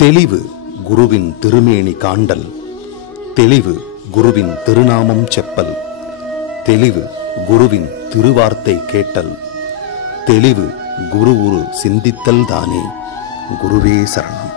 தெளிவு குருவின் திருமேனி காண்டல், தெளிவு குருவின் திருநாமம் செப்பல், தெளிவு குருவின் திருவார்த்தை கேட்டல், தெளிவு குரு உரு சிந்தித்தல் தானே. குருவே சரணம்.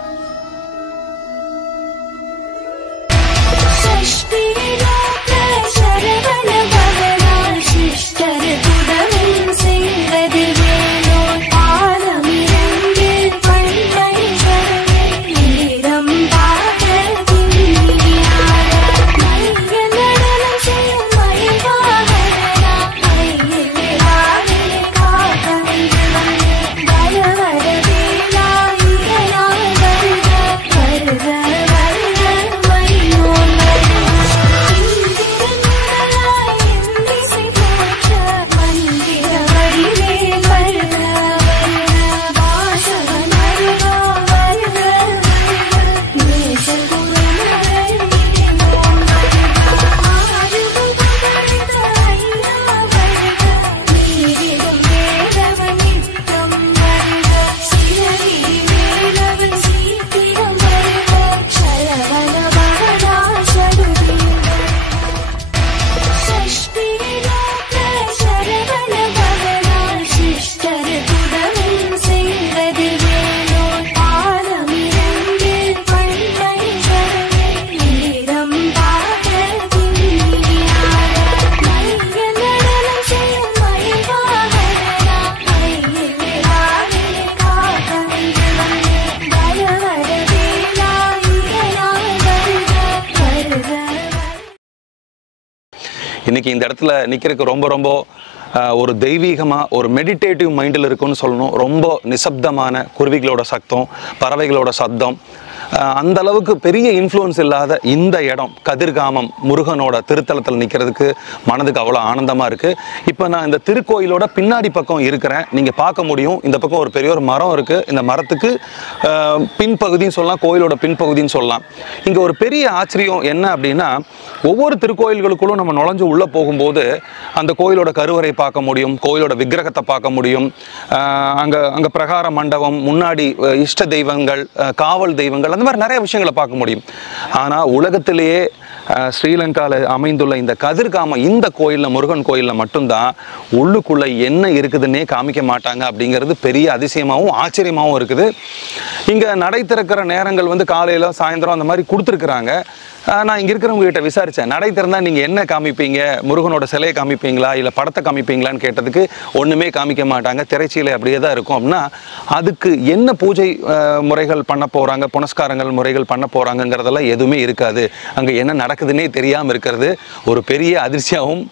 இன்னைக்கு இந்த இடத்துல நிற்கிறதுக்கு ரொம்ப ஒரு தெய்வீகமாக ஒரு மெடிடேட்டிவ் மைண்டில் இருக்குன்னு சொல்லணும். ரொம்ப நிசப்தமான குருவிகளோட சத்தம், பறவைகளோட சத்தம், அந்த அளவுக்கு பெரிய இன்ஃப்ளூயன்ஸ் இல்லாத இந்த இடம் கதிர்காமம் முருகனோட திருத்தலத்தில் நிற்கிறதுக்கு மனதுக்கு அவ்வளோ ஆனந்தமாக இருக்குது. இப்போ நான் இந்த திருக்கோயிலோட பின்னாடி பக்கம் இருக்கிறேன். நீங்கள் பார்க்க முடியும், இந்த பக்கம் ஒரு பெரிய ஒரு மரம் இருக்குது. இந்த மரத்துக்கு பின்பகுதின்னு சொல்லலாம், கோயிலோட பின்பகுதின்னு சொல்லலாம். இங்கே ஒரு பெரிய ஆச்சரியம் என்ன அப்படின்னா, ஒவ்வொரு திருக்கோயில்களுக்குள்ளும் நம்ம நுழைஞ்சு உள்ளே போகும்போது அந்த கோயிலோட கருவறை பார்க்க முடியும், கோயிலோட விக்கிரகத்தை பார்க்க முடியும். அங்கே பிரகார மண்டபம், முன்னாடி இஷ்ட தெய்வங்கள், காவல் தெய்வங்கள், அந்த மாதிரி நிறைய விஷயங்களை பார்க்க முடியும். ஆனால் உலகத்திலேயே ஸ்ரீலங்காவில் அமைந்துள்ள இந்த கதிர்காம இந்த கோயிலில், முருகன் கோயிலில் மட்டும்தான் உள்ளுக்குள்ளே என்ன இருக்குதுன்னே காமிக்க மாட்டாங்க. அப்படிங்கிறது பெரிய அதிசயமாகவும் ஆச்சரியமாகவும் இருக்குது. இங்கே நடை திறக்கிற நேரங்கள் வந்து காலையில் சாயந்தரம் அந்த மாதிரி கொடுத்துருக்குறாங்க. நான் இங்கே இருக்கிறவங்க கிட்ட விசாரித்தேன், நடை திறந்தால் நீங்கள் என்ன காமிப்பீங்க, முருகனோட சிலையை காமிப்பீங்களா இல்லை படத்தை காமிப்பீங்களான்னு கேட்டதுக்கு ஒன்றுமே காமிக்க மாட்டாங்க, திரைச்சீலை அப்படியே தான் இருக்கும். அப்படின்னா அதுக்கு என்ன பூஜை முறைகள் பண்ண போகிறாங்க, புனஸ்காரங்கள் முறைகள் பண்ண போகிறாங்கங்கிறதெல்லாம் எதுவுமே இருக்காது. அங்கே என்ன நடக்குதுன்னே தெரியாமல் இருக்கிறது ஒரு பெரிய அதிர்ச்சியாகவும்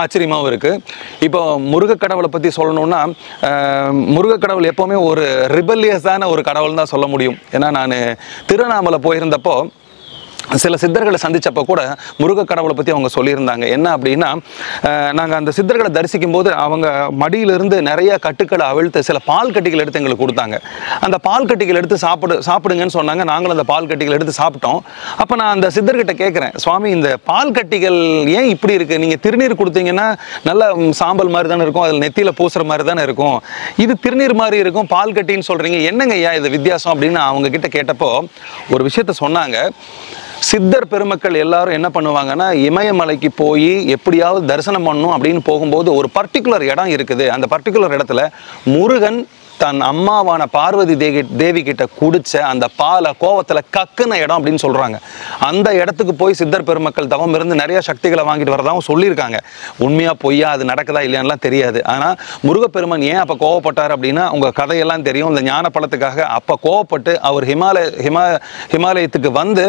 ஆச்சரியமாகவும் இருக்குது. இப்போ முருகக்கடவுளை பற்றி சொல்லணுன்னா, முருகக்கடவுள் எப்போவுமே ஒரு ரிபல்லியஸான ஒரு கடவுள் தான் சொல்ல முடியும். ஏன்னா நான் திருவண்ணாமலை போயிருந்தப்போ சில சித்தர்களை சந்திச்சப்போ கூட முருகக்கடவுளை பற்றி அவங்க சொல்லியிருந்தாங்க. என்ன அப்படின்னா, நாங்கள் அந்த சித்தர்களை தரிசிக்கும் போது அவங்க மடியிலிருந்து நிறைய கட்டுக்களை அவிழ்த்து சில பால் கட்டிகள் எடுத்து எங்களுக்கு கொடுத்தாங்க. அந்த பால் கட்டிகள் எடுத்து சாப்பிடுங்கன்னு சொன்னாங்க. நாங்களும் அந்த பால் கட்டிகள் எடுத்து சாப்பிட்டோம். அப்போ நான் அந்த சித்தர்கிட்ட கேட்குறேன், சுவாமி இந்த பால் கட்டிகள் ஏன் இப்படி இருக்குது? நீங்கள் திருநீர் கொடுத்தீங்கன்னா நல்ல சாம்பல் மாதிரி தானே இருக்கும், அதில் நெத்தியில் பூசுகிற மாதிரி தானே இருக்கும், இது திருநீர் மாதிரி இருக்கும், பால் கட்டின்னு சொல்கிறீங்க, என்னங்க ஐயா இது வித்தியாசம் அப்படின்னு அவங்க கிட்ட கேட்டப்போ ஒரு விஷயத்த சொன்னாங்க. சித்தர் பெருமக்கள் எல்லாரும் என்ன பண்ணுவாங்கன்னா, இமயமலைக்கு போய் எப்படியாவது தரிசனம் பண்ணணும் அப்படின்னு போகும்போது ஒரு பர்டிகுலர் இடம் இருக்குது. அந்த பர்டிகுலர் இடத்துல முருகன் தன் அம்மாவான பார்வதி தேவி கிட்ட குடிச்ச அந்த பாலை கோவத்தில் கக்குன இடம் அப்படின்னு சொல்கிறாங்க. அந்த இடத்துக்கு போய் சித்தர் பெருமக்கள் தவம் இருந்து நிறைய சக்திகளை வாங்கிட்டு வரதாகவும் சொல்லியிருக்காங்க. உண்மையாக பொய்யா அது நடக்குதா இல்லையான்லாம் தெரியாது. ஆனால் முருகப்பெருமன் ஏன் அப்போ கோவப்பட்டார் அப்படின்னா, உங்கள் கதையெல்லாம் தெரியும். இந்த ஞான பழத்துக்காக அப்போ கோவப்பட்டு அவர் ஹிமாலயத்துக்கு வந்து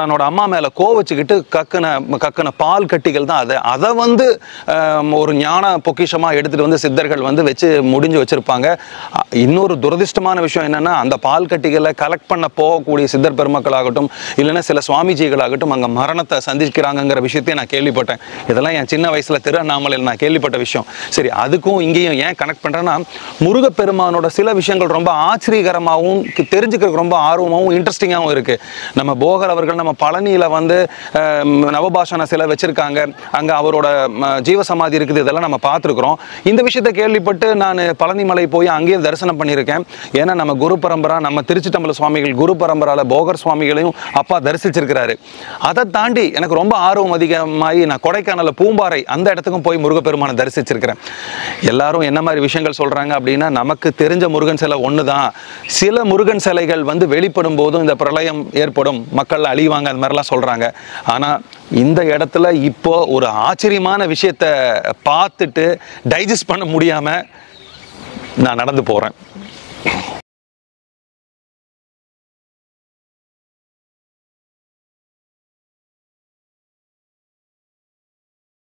தன்னோட அம்மா மேலே கோவச்சுக்கிட்டு கக்குன பால் கட்டிகள் தான் அது. அதை வந்து ஒரு ஞான பொக்கிஷமாக எடுத்துகிட்டு வந்து சித்தர்கள் வந்து வச்சு முடிஞ்சு வச்சுருப்பாங்க. இன்னொரு துரதிஷ்டமான விஷயம் என்னன்னா, அந்த பால் கட்டிகளை கலெக்ட் பண்ண போகக்கூடிய சித்தர் பெருமக்களாகட்டும் இல்லைன்னா சில சுவாமிஜிகளாகட்டும் அங்கே மரணத்தை சந்திக்கிறாங்கிற விஷயத்தையும் நான் கேள்விப்பட்டேன். இதெல்லாம் என் சின்ன வயசுல திருவண்ணாமலையில் நான் கேள்விப்பட்ட விஷயம். சரி, அதுக்கும் இங்கேயும் ஏன் கனெக்ட் பண்றேன்னா, முருகப்பெருமானோட சில விஷயங்கள் ரொம்ப ஆச்சரியகரமாகவும் தெரிஞ்சுக்கிறதுக்கு ரொம்ப ஆர்வமாகவும் இன்ட்ரெஸ்டிங்காகவும் இருக்கு. நம்ம போகர் அவர்கள் நம்ம பழனியில வந்து நவபாஷண சிலை வச்சிருக்காங்க, அங்க அவரோட ஜீவசமாதி இருக்குது, இதெல்லாம் நம்ம பார்த்துருக்குறோம். இந்த விஷயத்தை கேள்விப்பட்டு நான் பழனிமலை போய் நான் அங்கேயே தரிசனம் பண்ணியிருக்கேன். ஏன்னா நம்ம குரு பரம்பரா, நம்ம திருச்சிட்டம்பல சுவாமிகள் குரு பரம்பரால போகர் சுவாமிகளையும் அப்பா தரிசிச்சிருக்கிறாரு. அதை தாண்டி எனக்கு ரொம்ப ஆர்வம் அதிகமாகி நான் கொடைக்கானல பூம்பாறை அந்த இடத்துக்கும் போய் முருகப்பெருமானை தரிசிச்சிருக்கிறேன். எல்லாரும் என்ன மாதிரி விஷயங்கள் சொல்றாங்க அப்படின்னா, நமக்கு தெரிஞ்ச முருகன் சிலை ஒன்று தான். சில முருகன் சிலைகள் வந்து வெளிப்படும் போதும் இந்த பிரளயம் ஏற்படும், மக்கள் அழிவாங்க, அது மாதிரிலாம் சொல்றாங்க. ஆனால் இந்த இடத்துல இப்போ ஒரு ஆச்சரியமான விஷயத்தை பார்த்துட்டு டைஜஸ்ட் பண்ண முடியாமல் நான் நடந்து போகிறேன்.